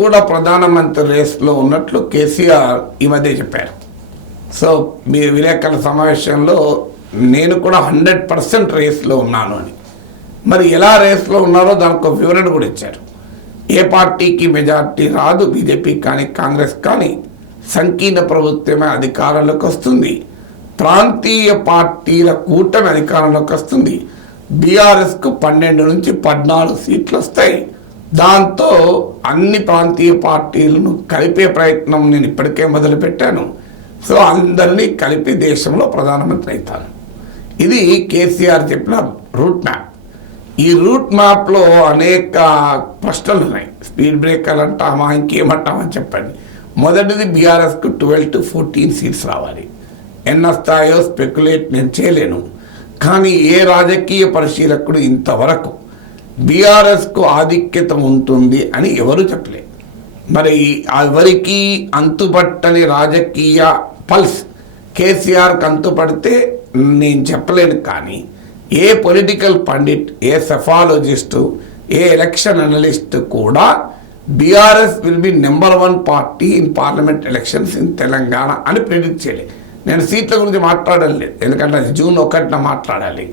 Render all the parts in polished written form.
కూడా ప్రధానమంత్రి రేస్లో ఉన్నట్లు కేసీఆర్ ఈ మధ్య చెప్పారు. సో మీ విలేకరుల సమావేశంలో నేను కూడా 100% రేస్లో ఉన్నాను అని. మరి ఎలా రేస్లో ఉన్నారో దానికి ఒక వివరణ కూడా ఇచ్చారు. ఏ పార్టీకి మెజార్టీ రాదు, బీజేపీ కానీ కాంగ్రెస్ కానీ, సంకీర్ణ ప్రభుత్వమే అధికారంలోకి వస్తుంది, ప్రాంతీయ పార్టీల కూటమి అధికారంలోకి వస్తుంది, బీఆర్ఎస్కు 12 నుంచి 14 సీట్లు వస్తాయి. దాంతో అన్ని ప్రాంతీయ పార్టీలను కలిపే ప్రయత్నం నేను ఇప్పటికే మొదలుపెట్టాను. సో అందరినీ కలిపి దేశంలో ప్రధానమంత్రి అవుతాను. ఇది కేసీఆర్ చెప్పిన రూట్ మ్యాప్. ఈ రూట్ మ్యాప్లో అనేక ప్రశ్నలు ఉన్నాయి. స్పీడ్ బ్రేకర్లు అంటామా, ఇంకేమంటామని చెప్పండి. మొదటిది బీఆర్ఎస్కు 12 to 14 సీట్స్ రావాలి. ఎన్న స్థాయో స్పెక్యులేట్ నేను చేయలేను. కానీ ఏ రాజకీయ పరిశీలకుడు ఇంతవరకు బీఆర్ఎస్కు ఆధిక్యత ఉంటుంది అని ఎవరు చెప్పలేదు. మరి ఎవరికి అంతుపట్టని రాజకీయ పల్స్ కేసీఆర్కి అంతుపడితే నేను చెప్పలేను. కానీ ఏ పొలిటికల్ పండిట్, ఏ సెఫాలజిస్టు, ఏ ఎలక్షన్ అనలిస్ట్ కూడా BRS will be number 1 party in parliament elections in Telangana అని ప్రిడిక్ట్ చేయలేదు. నేను సీట్ల గురించి మాట్లాడలేదు, ఎందుకంటే అది June 1న మాట్లాడాలి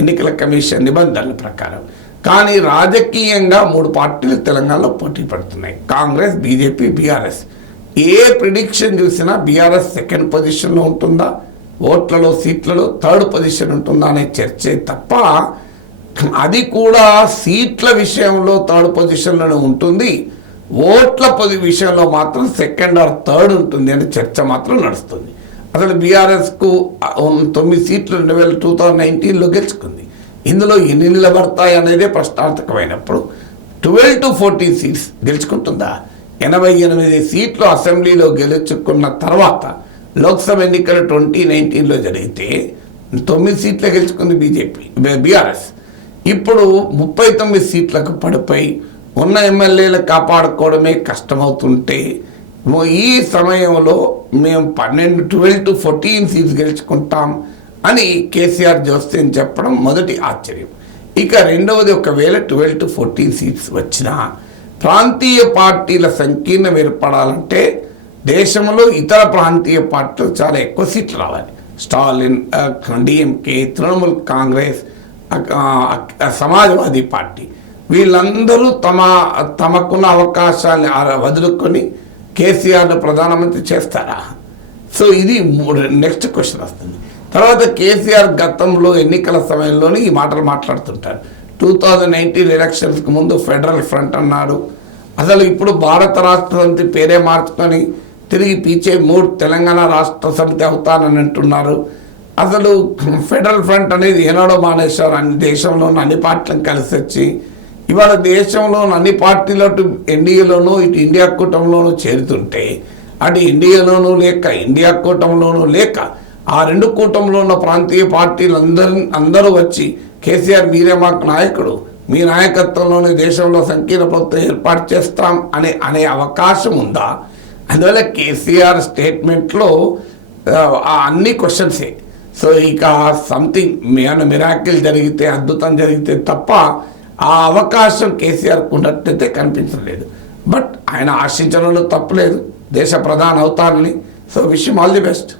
ఎన్నికల కమిషన్ నిబంధనల ప్రకారం. కానీ రాజకీయంగా 3 పార్టీలు తెలంగాణలో పోటీ పడుతున్నాయి, కాంగ్రెస్, బీజేపీ, బీఆర్ఎస్. ఏ ప్రిడిక్షన్ చూసినా బీఆర్ఎస్ 2nd పొజిషన్లో ఉంటుందా, ఓట్లలో సీట్లలో 3rd పొజిషన్ ఉంటుందా అనే చర్చే తప్ప, అది కూడా సీట్ల విషయంలో 3rd పొజిషన్లోనే ఉంటుంది, ఓట్ల విషయంలో మాత్రం 2nd or 3rd ఉంటుంది అనే చర్చ మాత్రం నడుస్తుంది. అసలు బీఆర్ఎస్కు 9 సీట్లు 2019లో గెలుచుకుంది. ఇందులో ఎన్ని నిలబడతాయి అనేదే ప్రశ్నార్థకమైనప్పుడు 12 to 14 సీట్స్ గెలుచుకుంటుందా? 88 సీట్లు అసెంబ్లీలో గెలుచుకున్న తర్వాత లోక్సభ ఎన్నికలు 2019లో జరిగితే 9 సీట్లే గెలుచుకుంది బీఆర్ఎస్. ఇప్పుడు 39 సీట్లకు పడిపోయి ఉన్న ఎమ్మెల్యేలు కాపాడుకోవడమే కష్టమవుతుంటే ఈ సమయంలో మేము 12 to 14 సీట్స్ గెలుచుకుంటాం అని కేసీఆర్ జోస్యం చెప్పడం మొదటి ఆశ్చర్యం. ఇక రెండవది, ఒకవేళ 12 to 14 సీట్స్ వచ్చినా ప్రాంతీయ పార్టీల సంకీర్ణం ఏర్పడాలంటే దేశంలో ఇతర ప్రాంతీయ పార్టీలు చాలా ఎక్కువ సీట్లు రావాలి. స్టాలిన్, డిఎంకే, తృణమూల్ కాంగ్రెస్, సమాజ్వాదీ పార్టీ వీళ్ళందరూ తమకున్న అవకాశాన్ని వదులుకొని కేసీఆర్ను ప్రధానమంత్రి చేస్తారా? సో ఇది నెక్స్ట్ క్వశ్చన్ వస్తుంది. తర్వాత కేసీఆర్ గతంలో ఎన్నికల సమయంలోనే ఈ మాటలు మాట్లాడుతుంటారు. 2019 ఎలక్షన్స్కి ముందు ఫెడరల్ ఫ్రంట్ అన్నాడు. అసలు ఇప్పుడు భారత రాష్ట్ర సమితి పేరే మార్చుకొని తిరిగి పీచే 3 తెలంగాణ రాష్ట్ర సమితి అవుతానని అంటున్నారు. అసలు ఫెడరల్ ఫ్రంట్ అనేది ఏనాడో మానేశారు. అన్ని దేశంలోని అన్ని పార్టీలను కలిసి వచ్చి ఇవాళ దేశంలోని అన్ని పార్టీలు అటు ఎన్డీఏలోనూ ఇటు ఇండియా కూటమిలోనూ చేరుతుంటే అటు ఎన్డీఏలోనూ లేక ఇండియా కూటమిలోనూ లేక ఆ 2 కూటమిలో ఉన్న ప్రాంతీయ పార్టీలు అందరూ వచ్చి కేసీఆర్ మీరే మాకు నాయకుడు, మీ నాయకత్వంలోనే దేశంలో సంకీర్ణ ప్రభుత్వం ఏర్పాటు చేస్తాం అనే అవకాశం ఉందా? అందువల్ల కేసీఆర్ స్టేట్మెంట్లో అన్ని క్వశ్చన్సే. సో ఇక సంథింగ్ మిరాకిల్ జరిగితే, అద్భుతం జరిగితే తప్ప ఆ అవకాశం కేసీఆర్కు ఉన్నట్టయితే కనిపించలేదు. బట్ ఆయన ఆశించడంలో తప్పలేదు, దేశ ప్రధాని అవుతారని. So wish him all the best.